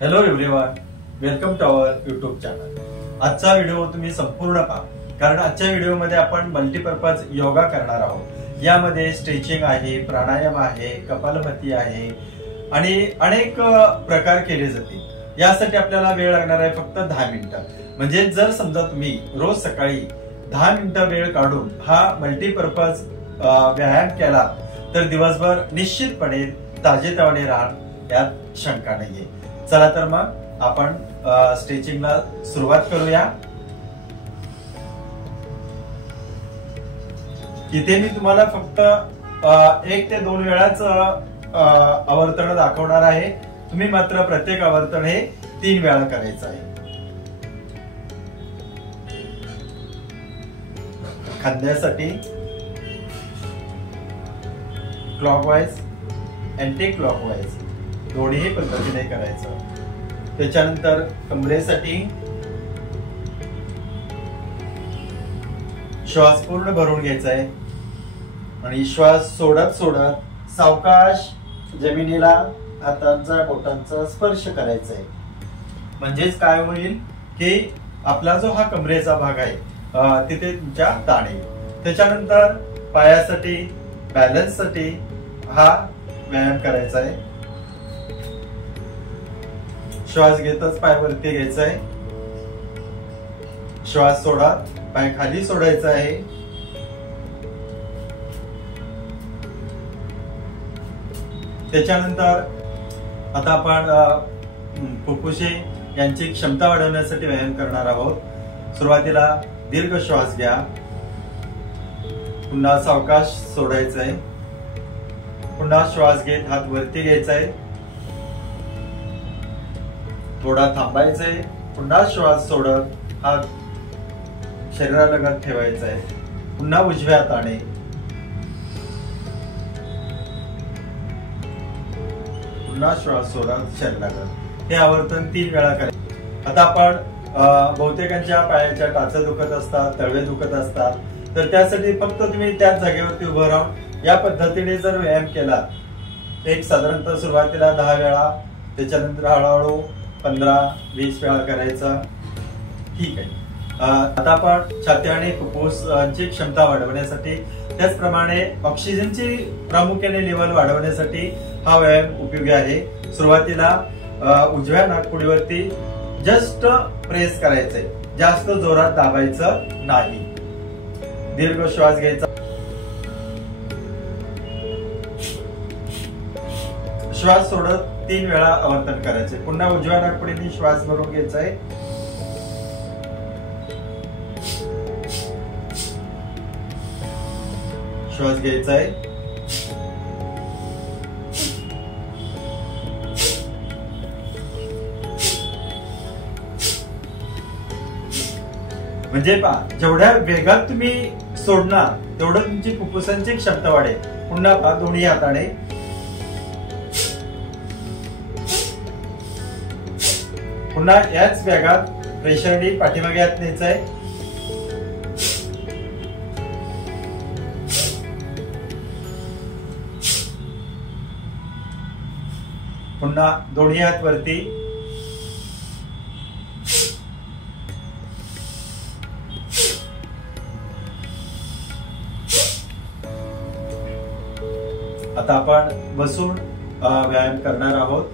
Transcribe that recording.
Hello everyone, welcome to our YouTube channel. आजचा video तुम्ही संपूर्ण पहा, कारण आजच्या व्हिडिओमध्ये आपण मल्टीपर्पज योगा करणार आहोत। यामध्ये स्ट्रेचिंग आहे, प्राणायाम आहे, कपालभाती आहे आणि अनेक प्रकार केले जातील। यासाठी आपल्याला वेळ लागणार आहे फक्त 10 मिनिटं। म्हणजे जर समजा तुम्ही रोज सकाळी 10 मिनिटं वेळ काढून हा मल्टीपर्पज व्यायाम केला तर दिवसभर निश्चितपणे ताजेतवाने राहाल, यात शंका नाहीये। चला तर मग आपण स्ट्रेचिंगला सुरुवात करूया। इथे मी तुम्हाला फक्त 1 ते 2 वेळाच आवर्तन दाखवणार आहे। तुम्ही मात्र प्रत्येक आवर्तन हे 3 वेळा करायचं आहे। खांद्यासाठी क्लॉकवाइज, अँटी क्लॉकवाइज दोन्ही पद्धतीने करायचं। त्याच्यानंतर कमरेसाठी श्वास पूर्ण भरून घ्यायचा आहे आणि श्वास सोडत सोडत सावकाश जमिनीला हातांचा बोटांचा स्पर्श करायचा आहे। म्हणजेच काय होईल की आपला जो हा कमरेचा भाग आहे तिथे तुमच्या ताण येईल। त्याच्यानंतर पायासाठी बॅलन्ससाठी हा व्यायाम करायचा आहे। श्वास घेतच पाय वरती घ्यायचा आहे, श्वास सोडा पाय खाली सोडायचा आहे। त्याच्यानंतर आता आपण फुफ्फुसे यांची क्षमता वाढवण्यासाठी व्यायाम करणार आहोत। सुरुवातीला दीर्घ श्वास घ्या, पुन्हा सावकाश सोडायचा आहे, पुन्हा श्वास घेत हात वरती घ्यायचा आहे, थोडा थांबायचा आहे, पुन्हा श्वास सोडत हात शरीरालगत ठेवायचा आहे, पुन्हा उजव्या हाताने, पुन्हा श्वास सोडत शरीरालगत। हे आवर्तन 3 वेळा करायचे। आता आपण बहुतेकांच्या पायाच्या टाचा दुखत असतात, तळवे दुखत असतात, तर त्यासाठी फक्त तुम्ही त्याच जागेवरती उभं राहून या पद्धतीने जर व्यायाम केला, एक साधारणतः सुरुवातीला 10 वेळा, त्याच्यानंतर हळूहळू 15-20 वेळा करायचा। ठीक आहे। आता आपण छाती आणि फुफ्फुसांची क्षमता वाढवण्यासाठी, त्याचप्रमाणे ऑक्सिजनची प्रामुख्याने लेवल वाढवण्यासाठी हा व्यायाम उपयोगी आहे। सुरुवातीला उजव्या नाकपुडीवरती जस्ट प्रेस करायचंय, जास्त जोरात दाबायचं नाही। दीर्घ श्वास घ्यायचा, श्वास सोडत 3 वेळा आवर्तन करायचे। पुन्हा उजव्या नाकपुडीने श्वास भरून घ्यायचा आहे, श्वास घ्यायचा आहे, म्हणजे पहा जेवढ्या वेगात तुम्ही सोडणार तेवढं तुमची फुफ्फुसांची क्षमता वाढेल। पुन्हा पहा दोन्ही हाताने, पुन्हा याच वेगात प्रेशरने पाठीमागे हात न्यायचा आहे, पुन्हा दोन्ही हात वरती, आता आपण बसून व्यायाम करणार आहोत।